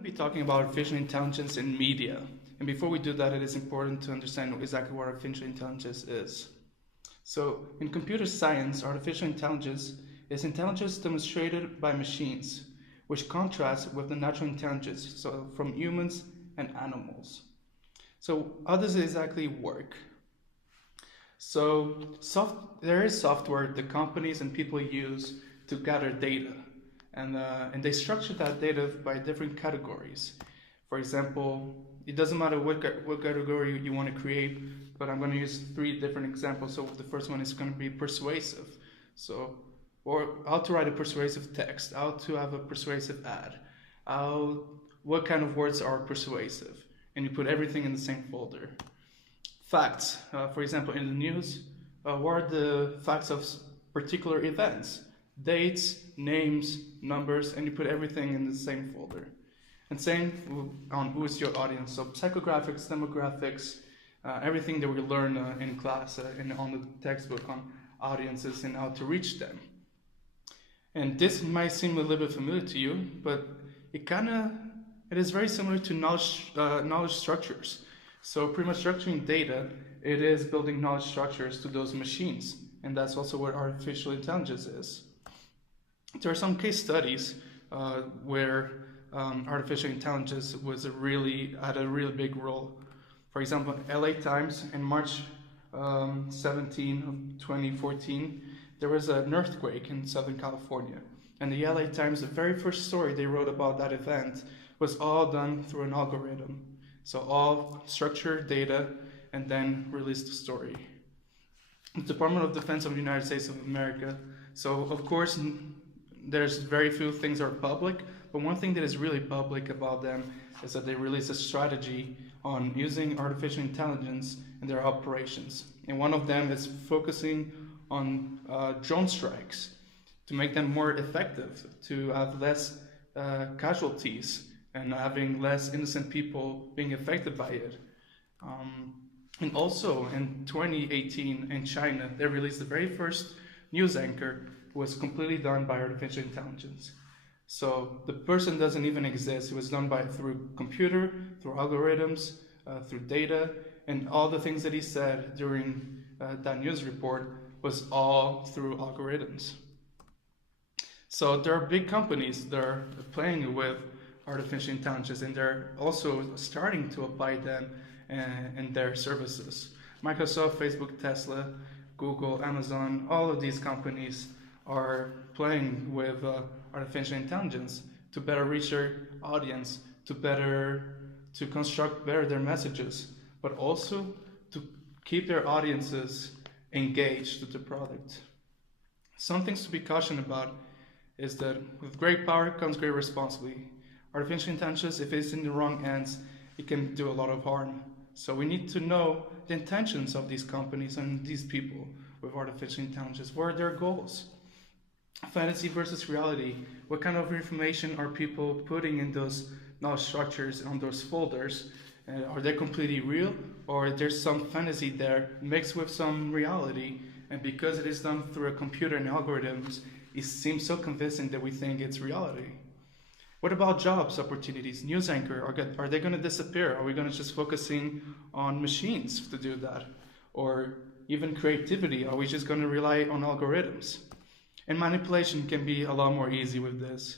going to be talking about artificial intelligence in media. And before we do that, it is important to understand exactly what artificial intelligence is. So, in computer science, artificial intelligence is intelligence demonstrated by machines, which contrasts with the natural intelligence, so from humans and animals. So, how does it exactly work? So, there is software the companies and people use to gather data, and they structure that data by different categories. For example, it doesn't matter what category you want to create, but I'm going to use 3 different examples. So the first one is going to be persuasive. So, or how to write a persuasive text, how to have a persuasive ad, what kind of words are persuasive, and you put everything in the same folder. Facts, for example, in the news, what are the facts of particular events? Dates, names, numbers, and you put everything in the same folder. And same on who is your audience. So psychographics, demographics, everything that we learn in class and on the textbook on audiences and how to reach them. And this might seem a little bit familiar to you, but it is very similar to knowledge structures. So pretty much structuring data, it is building knowledge structures to those machines. And that's also what artificial intelligence is. There are some case studies where artificial intelligence had a really big role. For example, LA Times in March 17 of 2014, there was an earthquake in Southern California. And the LA Times, the very first story they wrote about that event was all done through an algorithm. So all structured data and then released the story. The Department of Defense of the United States of America. So of course, there's very few things that are public, but one thing that is really public about them is that they release a strategy on using artificial intelligence in their operations. And one of them is focusing on drone strikes to make them more effective, to have less casualties and having less innocent people being affected by it. And also in 2018 in China, they released the very first news anchor was completely done by artificial intelligence. So the person doesn't even exist. It was done through computer, through algorithms, through data, and all the things that he said during that news report was all through algorithms. So there are big companies that are playing with artificial intelligence, and they're also starting to apply them in their services. Microsoft, Facebook, Tesla, Google, Amazon, all of these companies are playing with artificial intelligence to better reach their audience, to construct better their messages, but also to keep their audiences engaged with the product. Some things to be cautioned about is that with great power comes great responsibility. Artificial intelligence, if it's in the wrong hands, it can do a lot of harm. So we need to know the intentions of these companies and these people with artificial intelligence. What are their goals? Fantasy versus reality. What kind of information are people putting in those knowledge structures on those folders? Are they completely real, or there's some fantasy there mixed with some reality? And because it is done through a computer and algorithms, it seems so convincing that we think it's reality. What about jobs opportunities? News anchor, are they going to disappear? Are we going to just focusing on machines to do that? Or even creativity, are we just going to rely on algorithms? And manipulation can be a lot more easy with this.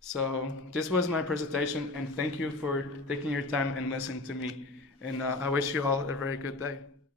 So this was my presentation, and thank you for taking your time and listening to me. And I wish you all a very good day.